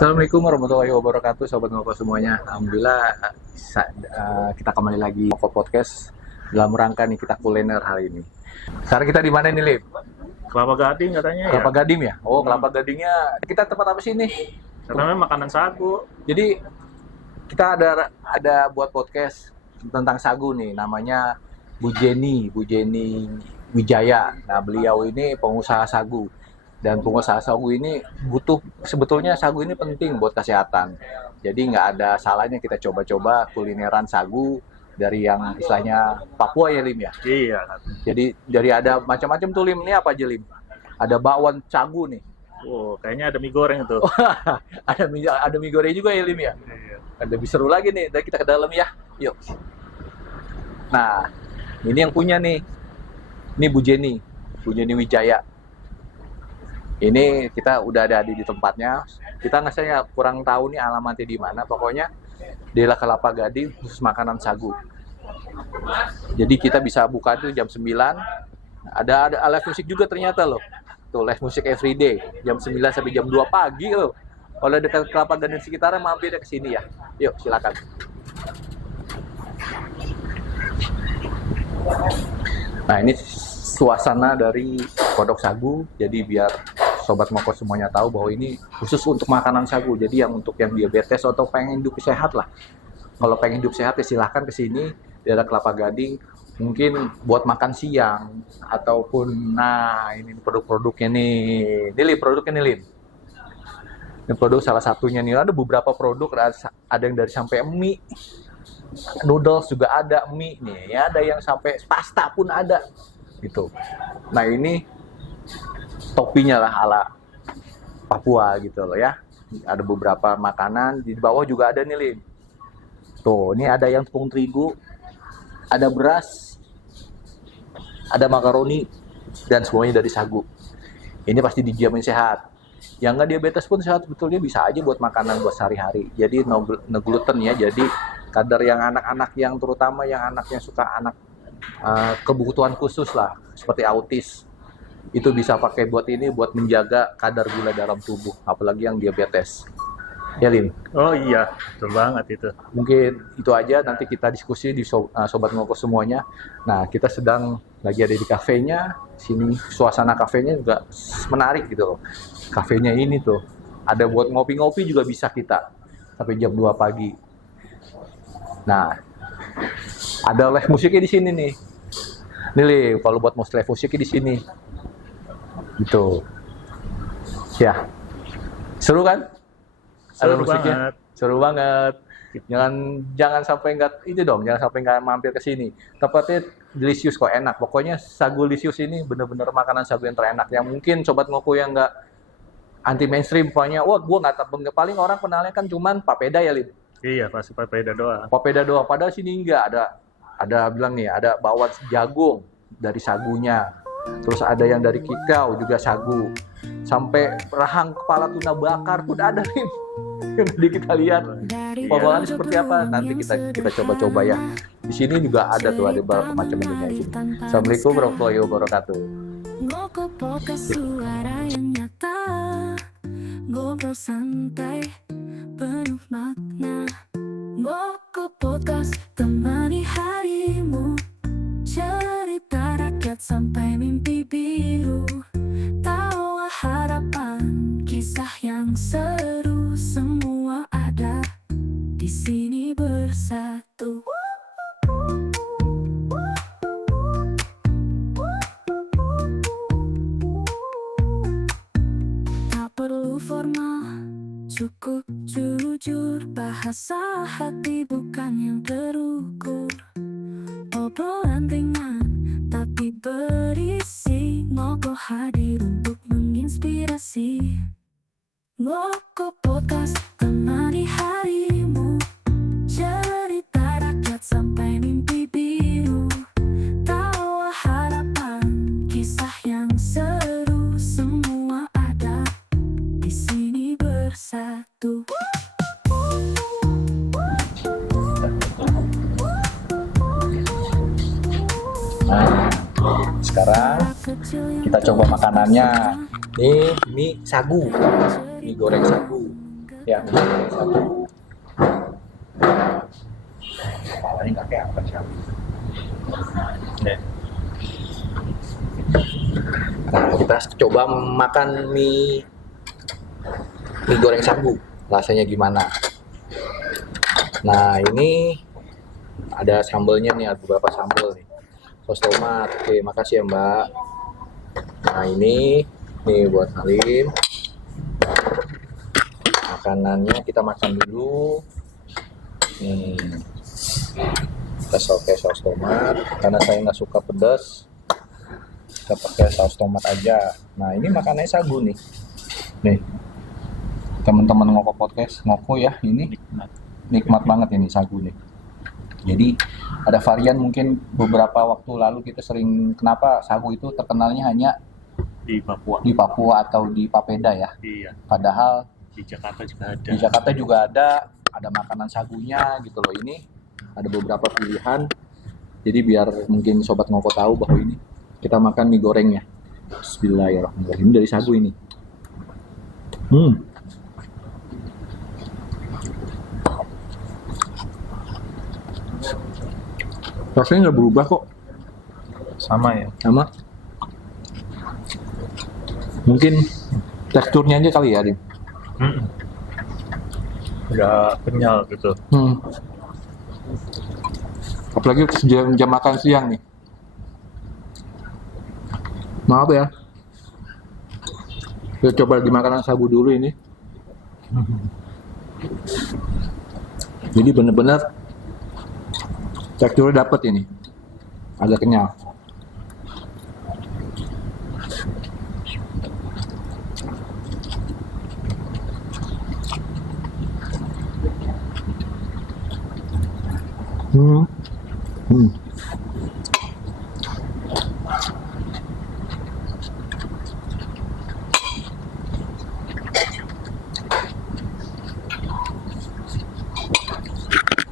Assalamualaikum warahmatullahi wabarakatuh, sobat Moko semuanya. Alhamdulillah kita kembali lagi Moko Podcast dalam rangka nih kita kuliner hari ini. Sekarang kita di mana nih, Lip? Kelapa Gading katanya ya. Kelapa Gading ya? Oh, Kelapa Gadingnya kita tempat apa sih nih? Katanya makanan sagu. Jadi kita ada buat podcast tentang sagu nih, namanya Bu Jenny Wijaya. Nah, beliau ini pengusaha sagu. Dan pengusaha sagu ini sebetulnya sagu ini penting buat kesehatan. Jadi nggak ada salahnya kita coba-coba kulineran sagu dari yang istilahnya Papua ya, Lim ya. Iya. Jadi dari ada macam-macam tuh, Lim. Ini apa aja, Lim? Ada bakwan sagu nih. Oh, kayaknya ada mie goreng tuh. ada mie goreng juga ya, Lim ya. Iya. Ada lebih seru lagi nih. Dan kita ke dalam ya. Yuk. Nah, ini yang punya nih. Ini Bu Jenny Wijaya. Ini kita udah ada di tempatnya. Kita saya kurang tahu nih alamatnya di mana. Pokoknya di Kelapa Gading khusus makanan sagu. Jadi kita bisa buka itu jam 9. Ada live musik juga ternyata loh. Tuh live musik everyday jam 9 sampai jam 2 pagi loh. Kalau dekat Kelapa Gading sekitaran mampir ke sini ya. Yuk silakan. Nah, ini suasana dari Kodok Sagu. Jadi biar Sobat Moko semuanya tahu bahwa ini khusus untuk makanan sagu. Jadi yang untuk yang diabetes atau pengen hidup sehat lah. Kalau pengen hidup sehat ya silahkan ke sini. Di ada Kelapa Gading. Mungkin buat makan siang ataupun nah ini produk-produknya nih. Ini produknya nih, Lin. Ini produk salah satunya nih. Ada beberapa produk, ada yang dari sampai mie, noodles juga ada, mie nih. Ya, ada yang sampai pasta pun ada. Gitu. Nah, ini topinya lah ala Papua gitu loh ya. Ada beberapa makanan, di bawah juga ada nih, Lin. Tuh, ini ada yang tepung terigu, ada beras, ada makaroni, dan semuanya dari sagu. Ini pasti dijamin sehat. Yang nggak diabetes pun sehat sebetulnya bisa aja buat makanan buat sehari-hari. Jadi no gluten ya. Jadi kadar yang anak-anak yang terutama yang anaknya suka kebutuhan khusus lah, seperti autis. Itu bisa pakai buat ini buat menjaga kadar gula dalam tubuh, apalagi yang diabetes. Ya, Lin. Oh iya, betul banget itu. Mungkin itu aja, nanti kita diskusi di Sobat Ngoko semuanya. Nah, kita sedang lagi ada di kafenya. Sini suasana kafenya juga menarik gitu loh. Kafenya ini tuh ada buat ngopi-ngopi juga bisa kita sampai jam 2 pagi. Nah, ada live musiknya di sini nih. Nih, Lin, kalau buat mau live musiknya di sini. Gitu. Ya. Seru kan? Seru banget. Seru banget. Jangan sampai jangan sampai nggak mampir ke sini. Tempatnya delicious kok, enak. Pokoknya sagu delicious ini bener-bener makanan sagu yang terenak. Yang mungkin Sobat Ngoko yang nggak anti mainstream, pokoknya, wah gua nggak paling orang kenalnya kan cuman papeda ya, Lin. Iya, pasti papeda doang. Papeda doang. Padahal sini nggak ada bilang nih, ada bakwan jagung dari sagunya. Terus ada yang dari kikau juga sagu. Sampai rahang kepala tuna bakar pun ada, Lin. Jadi kita lihat pembawaannya seperti apa, nanti kita coba-coba ya. Di sini juga ada beberapa macam menunya di sini. Assalamualaikum warahmatullahi wabarakatuh. Ngoko podcast suara yang nyata, ngobrol santai penuh makna. Ngoko podcast temani harimu, cerita rakyat sampai mimpi biru. Tawa harapan, kisah yang seru, semua ada di sini bersatu. Tak perlu formal, cukup jujur, bahasa hati bukan yang terukur. Obrolan ringan tapi berisi, Ngoko hadir untuk menginspirasi. Ngoko podcast temani harimu, cerita rakyat sampai mimpi biru. Tawa harapan, kisah yang seru, semua ada di sini bersatu. Nah, sekarang kita coba makanannya. Ini mie sagu, mie goreng sagu. yang satu. Kepalanya nggak kayak apa siapa. Nah, kita coba makan mie goreng sagu. Rasanya gimana? Nah, ini ada sambelnya nih, ada beberapa sambel nih. Saus tomat. Oke, makasih ya, Mbak. Nah, ini nih buat Halim. Makanannya kita makan dulu. Kita pakai saus tomat karena saya nggak suka pedas. Kita pakai saus tomat aja. Nah, ini makanannya sagu nih. Nih, teman-teman Ngoko Podcast, Ngoko ya, ini nikmat banget ini sagu nih. Jadi ada varian, mungkin beberapa waktu lalu kita sering, kenapa sagu itu terkenalnya hanya Di Papua. di Papua atau di Papeda ya. Iya. Padahal Di Jakarta juga ada. di Jakarta juga ada makanan sagunya gitu loh. Ini ada beberapa pilihan. Jadi biar mungkin sobat Ngoko tahu bahwa ini kita makan mie gorengnya. Bismillahirrahmanirrahim. Ini dari sagu ini. Rasanya nggak berubah kok. Sama ya. Sama. Mungkin teksturnya aja kali ya, Dim. Udah kenyal gitu. Apalagi jam makan siang nih. Maaf ya. Kita coba lagi makanan sagu dulu ini. Jadi bener-bener teksturnya dapet ini. Agak kenyal.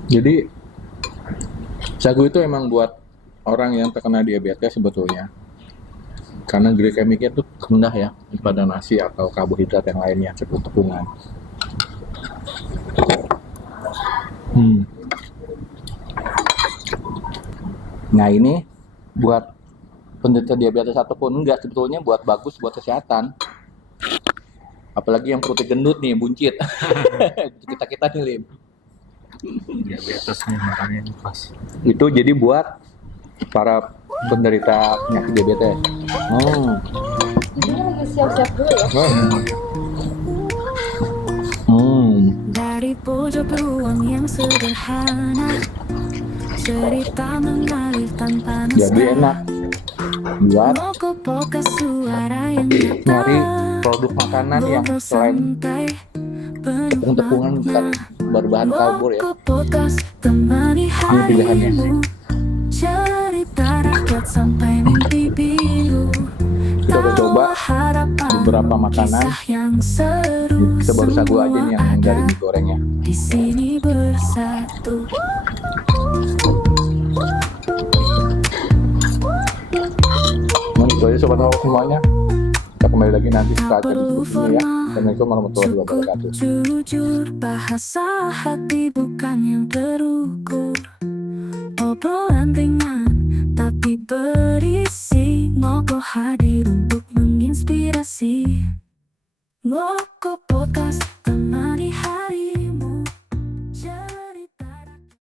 Jadi sagu itu emang buat orang yang terkena diabetes sebetulnya, karena glikemiknya itu rendah ya daripada nasi atau karbohidrat yang lainnya, tepung-tepungan. Nah, ini buat penderita diabetes ataupun enggak, sebetulnya buat bagus buat kesehatan. Apalagi yang perutnya gendut nih, buncit. Kita nih, Lim. Diabetes nih makanya ini pas. Itu jadi buat para penderita penyakit diabetes. Ini lagi siap-siap dulu ya. Dari pojok ruang yang sederhana, cerita mengalir tanpa Jadi enak buat Ngoko Podcast, suara yang nyari produk makanan yang selain tepung-tepungan bukan berbahan karbo ya. Ngoko Podcast, temani Ini pilihannya. harimu, cerita rakyat sampai mimpi biru. Kita udah coba Harapan, beberapa makanan. kisah yang seru, Kita baru sagu aja nih yang dari mie gorengnya. di sini bersatu. Nah, itu aja sobat Ngoko semuanya. Kita kembali lagi nanti setelah jadi ini ya. Assalamualaikum warahmatullahi wabarakatuh. Jujur, bahasa hati bukan yang terukur. Obrolan ringan tapi berisi, Ngoko hadir